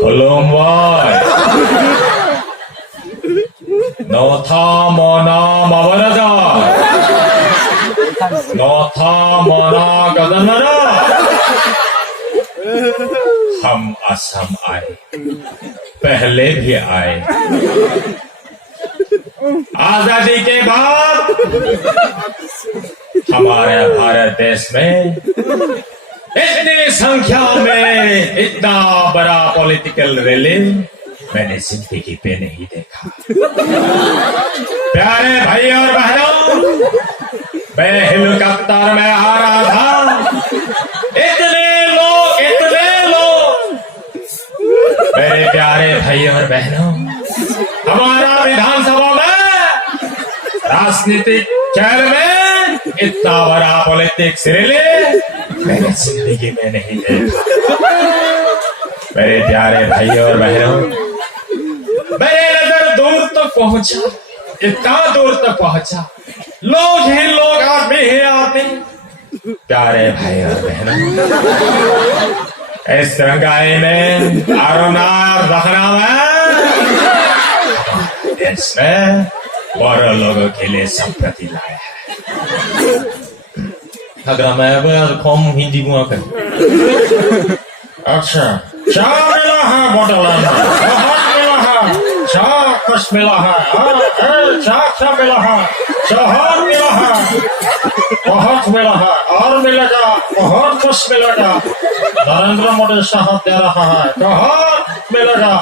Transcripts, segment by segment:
खुलुमबाय नथा मना माबाराजा नथा मना गगनमना हम असम आए पहले भी आए आजादी के बाद हमारे भारत देश में इतनी संख्या में इतना बड़ा पॉलिटिकल रैली मैंने जिंदगी पे नहीं देखा। प्यारे भाई और बहनों, मैं हेलीकॉप्टर में आ रहा था, इतने लोग मेरे प्यारे भाई और बहनों, हमारा विधानसभा में राजनीतिक खेल में इतना बड़ा पॉलिटिक्स रैली मैंने जिंदगी में नहीं देखा। मेरे प्यारे भाई और बहनों, मेरी नजर दूर तक पहुंचा, इतना दूर तक पहुंचा, लोग ही लोग, आदमी ही आदमी। प्यारे भाई और बहनों, इस तिरंगाई में आरोनार रखना में इसमें और लोगों के लिए संप्रति लाया है। अगर मैं कम हिंदी बुआकर अच्छा क्या मिला है बोतल बहुत मिला है क्या कुछ मिला है क्या मिला है बहुत मिला है बहुत मिला है और मिलेगा बहुत कुछ मिलेगा नरेंद्र मोदी साहब दे रहा है बहुत मिलेगा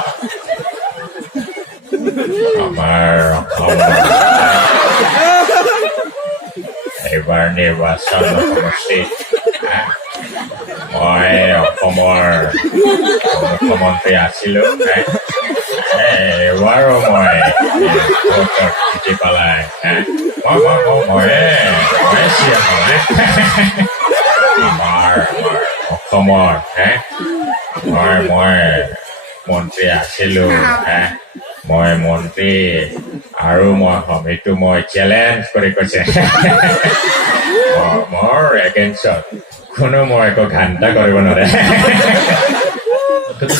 এবাৰ নিৰ্বাচন সমষ্টিত মই অসমৰ মুখ্যমন্ত্ৰী আছিলো এবাৰো মই জিকি পেলাই আমাৰ অসমৰ মই মন্ত্ৰী আছিলো মই মন্ত্ৰী আৰু মই হ'ম এইটো মই চেলেঞ্জ কৰি কৈছে মোৰ এগেইনষ্টত কোনো মই একো ঘাণ্টা কৰিব নোৱাৰে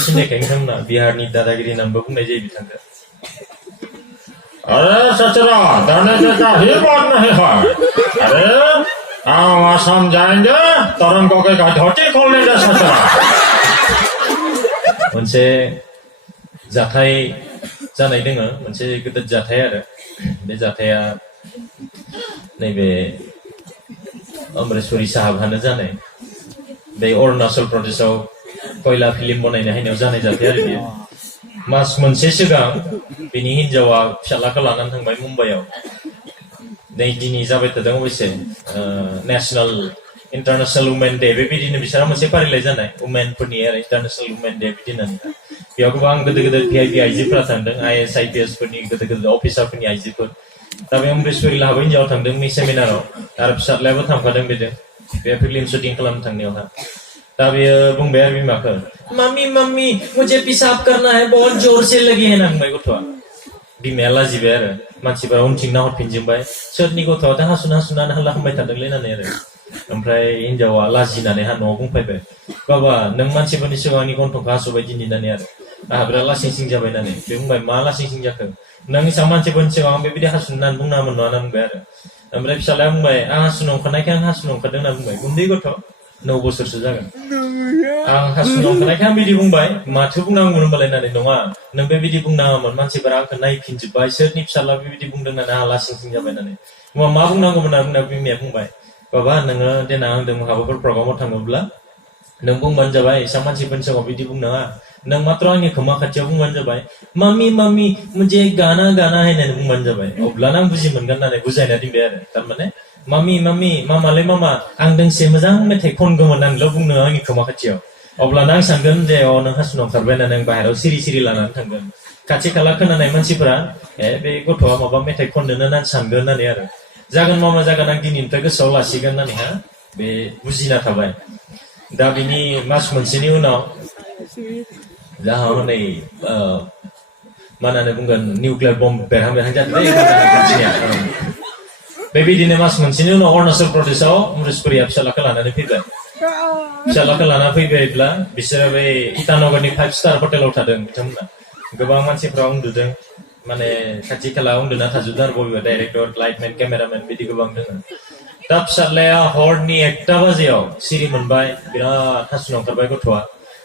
सिनायखाय नोंथांमोना बिहारनि दादागिरि नामबो बुंनाय जायो बिथांखौ अरे ससुरा डरने से काहे बात नहीं है अरे हम असम जाएंगे तरंगों के धोती खोलने जा ससुरा मोनसे जाथाय जानाय दोङो मोनसे गिदिर जाथाय आरो बे जाथाया नैबे अमरेश्वरी साहाबानो जानाय बे अरुणाचल प्रदेशआव कयला फिल्म बनायनो हायनायाव जानाय जाथाय आरो बेयो मास मोनसे सिगां बिनि हिनजावा फिसालाखौ लानानै थांबाय मुम्बाइआव नै दिनै जाबाय थादों अबयसे नेशनेल इन्टारनेशनेल वुमेन डे बेबायदिनो बिसोरहा मोनसे फारिलाइ जानाय वुमेनफोरनि आरो इन्टारनेशनेल वुमेन डे बिदिनो बेयाव गोबां गोदो गोदो भिआइपि आइजोफोरा थांदों आइएस आइपिएस फोरनि गोदो गोदो अफिसारफोरनि आइजोफोर दा बे अमरेश्वरी लाहाबो हिनजावा थांदों बे सेमिनाराव आरो फिसाज्लायाबो थांफादों बेजों बे फिल्म शुटिं खालामनो थांनायावहा दा बेयो बुंबाय आरो बिमाखौ मम्मी मम्मी मुझे पेशाब करना है बहुत जोर से लगी है नांबाय गथ'आ बिमाया लाजिबाय आरो मानसिफोरा उनथिं नाहरफिनजोबबाय सोरनि गथ'आ दा हासुनानै हल्ला खालामबाय थादोंलै होननानै आरो ओमफ्राय हिनजावा लाजिनानै न'आव बुंफैबाय बाबा नों मानसिफोरनि सिगाङाव आंनि गन्थंखौ हासुबाय दिनै होननानै आरो आंहा बिराद लासिं सिं जाबाय होननानै बे बुंबाय मा लासिं सिं जाखो नों इसां मानसिफोरनि सिगाङाव बेबायदि हासुनो होननानै बुंनाङामोन नङा होनना बुंबाय आरो ओमफ्राय फिसालाया बुंबाय आं हासुनो ओंखारनायखाय आं हासुनो ओंखारदों होनना बुंबाय उन्दै गथ' 9 बोसोरसो जागोन आं हासुनो ओंखारनायखाय आं बिदि बुंबाय माथो बुंनांगौमोन होनबालाय होननानै नङा नों बेबायदि बुंनाङामोन मानसिफोरा आंखौ नायफिनजोब्बाय सोरनि फिसाला बेबायदि बुंदों होननानै आंहा लासिं सिं जाबाय होननानै मा बुंनांगौमोन होनना बुंनायाव बिमाया बुंबाय बाबा नोङो देनां आंजों माबाफोर प्रग्रामाव थाङोब्ला नों बुंबानो जाबाय इसां मानसिफोरनि सिगाङाव बिदि बुंनाङा नों मात्र आंनि खोमा खाथियाव बुंबानो जाबाय मम्मी मम्मी मुझे गाना गाना होननानै बुंबानो जाबाय अब्लाना आं बुजि मोनगोन होननानै बुजायना दोनबाय आरो थारमाने मम्मी मम्मी मामालै मामा आं दोंसे मोजां मेथाइ खनगौमोन होननानैल' बुंनो आंनि खोमा खाथियाव अब्लाना आं सानगोन जे नों हासुनो ओंखारबाय होननानै आं बाहेरायाव सिरि सिरि लानानै थांगोन खाथि खाला खोनानाय मानसिफोरा बे गथ'आ माबा मेथाइ खननो होननानै सानगोन होननानै आरो जागोन मामा जागोन आं दिनैनिफ्राय गोसोआव लासिगोन होननानैहा बे बुजिना थाबाय दा बिनि मास मोनसेनि उनाव जाहा हनै मा होननानै बुंगोन निउक्लियार बम्ब बेरहां जादों बेबायदिनो मास मोनसेनि उनाव अरुणाचल प्रदेशआव अमरेश्वरीया फिसालाखौ लानानै फैबाय फिसालाखौ लाना फैबायब्ला बिसोरो बै इटानगरनि 5-star हटेलाव थादों बिथांमोना गोबां मानसिफ्रा उन्दुदों माने खाथि खाला उन्दुना थाजोबदों आरो बबेबा डाइरेक्टर लाइटमेन केमेरामेन बिदि गोबां दङ दा फिसालाया हरनि 1 बाजियाव सिरि मोनबाय बिराद हासुनो ओंखारबाय गथ'आ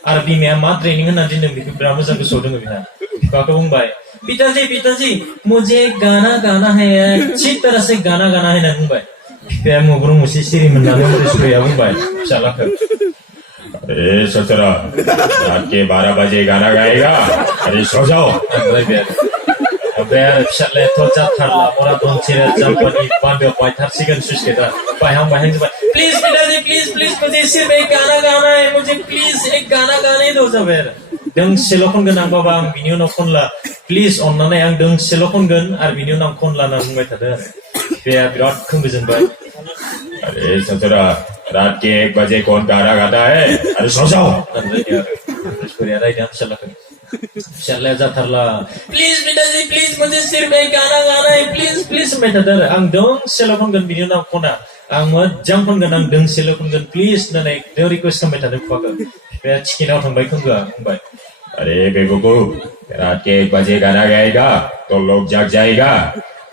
आरो बिमाया मा ट्रेनिं होना दोनदों बेखौ बिराद मोजां गोसोआव दङ बिहा बिफाखौ बुंबाय पिताजी मुझे गाना गाना है अच्छी तरह से गाना गाना है ना बुंबाय बिफाया मुब्रु मुसि सिरि मोननानै मुस्रिया बुंबाय फिसालाखौ अरे ससुरा रात के 12 बजे गाना गाएगा अरे सो जाओ ओमफ्राय आरो फिसालायाथ' जाथारला मरा दंसेरा जाम्पानि बान्दोआव बायथारसिगोन सुइसगेटआ बायहां जाबाय प्लिज पिताजी प्लिज मुझे सिर्फ एक गाना गाना है मुझे प्लिज एक गाना गाने दो जाबाय आरो दोंसेल' खनगोन आं बाबा आं बिनि उनाव खनला प्लिज अननानै आं दोंसेल' खनगोन आरो बिनि उनाव आं खनला होनना बुंबाय थादों आरो बिफाया बिराद गोजोनबाय अरे ससुरा रात के 1 बजे कौन गाना गाता है अरे सो जाओ रायदों फिसालाया जाथारला प्लिज पिताजी प्लिज मुझे सिर्फ एक गाना गाना है प्लिज होनबाय थादों आरो आं दोंसेल' खनगोन बिनि उनाव खना आं मोजां खनगोन आं दोंसेल' खनगोन प्लिज होननानै रिकुवेस्ट खालामबाय थादों बिफाखौ बिफाया चिकेनाव थांबाय खोंगोआ बुंबाय अरे बेवकूफ रात के 1 बजे गाना गाएगा तो लोग जाग जाएगा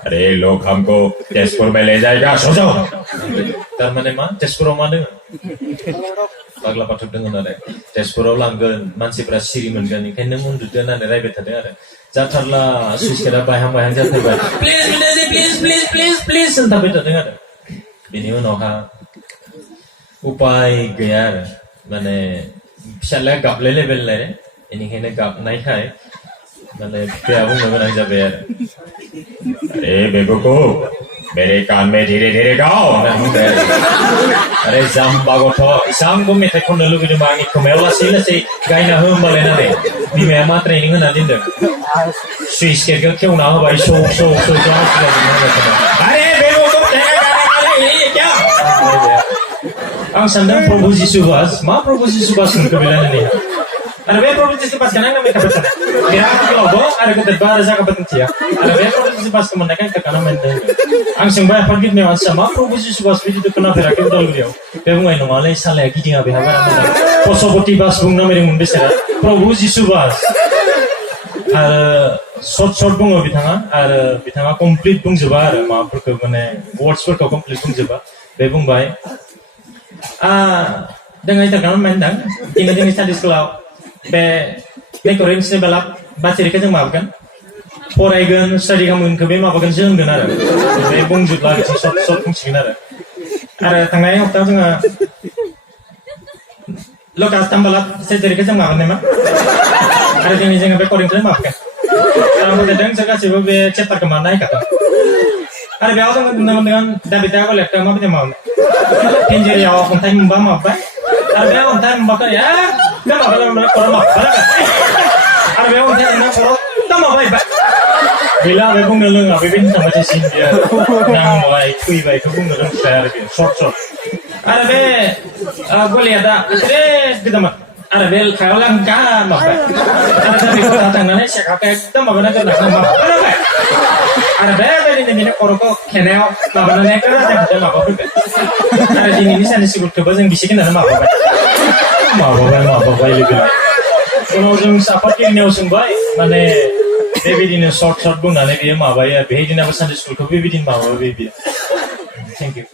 अरे लोग हमको तेजपुर में ले जाएगा सो जाओ तारमाने मा तेजपुराव मा दोङो बाग्ला बाथौ दोङो आरो तेजपुराव लांगोन मानसिफ्रा सिरि मोनगोन ओंखायनो नों उन्दुदो होननानै रायबाय थादों आरो जाथारला सुइसगेटआ बायहां जाथारबाय प्लिज पिताजी प्लिज होनथाबबाय थादों आरो बिनि उनावहा उपाय गैया आरो माने फिसालाया गाबलायलायबाय बेनिखायनो गाबनायखाय माने बिफाया बुंनो गोनां जाबाय आरो अरे बेवकूफ मेरे कान में धीरे धीरे गाओ अरे जाम्बा गथ' इसांबो मेथाइ खननो लुगैदोंबा आंनि खोमायाव लासै गायना हो होमबालायनानै बिमाया मा ट्रेनिं होना दोनदों सुइस गेटखौ खेवना होबाय सौ अरे बेवकूफ आं सानदों प्रभु जिसु बास मा प्रभु जिसु बास होनखो बेलायनानै आरो बे प्रभु जिसु बासखौ आं मेथाइ थादों बिराद गोलावबो आरो गोदोरबो आरो जागाबो मिथिया आरो बे प्रभु जिसु बासखौ मोननायखाय खोनानो मोनदों आं सोंबाय आफादगिरिनियाव आदसा मा प्रभु जिसु बास बिदिथ' खोनाफेराखै उदालगुरियाव बे बुंबाय नङालै सालाया गिदिङा बेहा बारा मोजां पशुपति बास बुंनो नागिरदोंमोन बिसोरो प्रभु जिसु बास आरो सर्ट बुङो बिथाङा आरो बिथाङा कमप्लिट बुंजोबा आरो माबाफोरखौ माने वर्ड्सफोरखौ कमप्लिट बुंजोबा बे बुंबाय dengan kita kan main dang, ini tadi sekolah, be korean sini balap, baca mereka tu maaf kan, poraigan study kamu ke be maaf kan jangan benar, be bungjut lagi short fungsi benar, ada tengah yang waktu tu nggak, lo custom balap, saya jadi kerja maaf nih mah, ada jenis yang be korean sini maaf kan, kalau kita dang jaga sih be cepat kemana ya kata. Ada biasa dengan David aku lihat kamu punya mau, pinjari awak kontak mbak mau apa? Ada biasa kontak mbak kan ya, kamu kalau korang mau apa? Ada biasa kontak mbak korang, kamu mau apa? Bila aku pun ngeleng, aku pun sama si dia, nang baik, kui baik, aku pun ngeleng saya lagi, short. Ada biasa, aku lihat ada, kita mah. Ada bel kalau lang kah apa? Ada tapi kalau tangannya siapa kita mau benar kan apa? Ada bel ini koroko kenal, apa benar kan ada kita apa? Ada di ini sana sih kita bahasa yang bisikin ada apa? Apa lebih. Kalau orang seperti ini orang baik, mana baby ini short bung, mana dia apa ya? Baby ini apa sana sekolah baby ini apa baby? Thank you.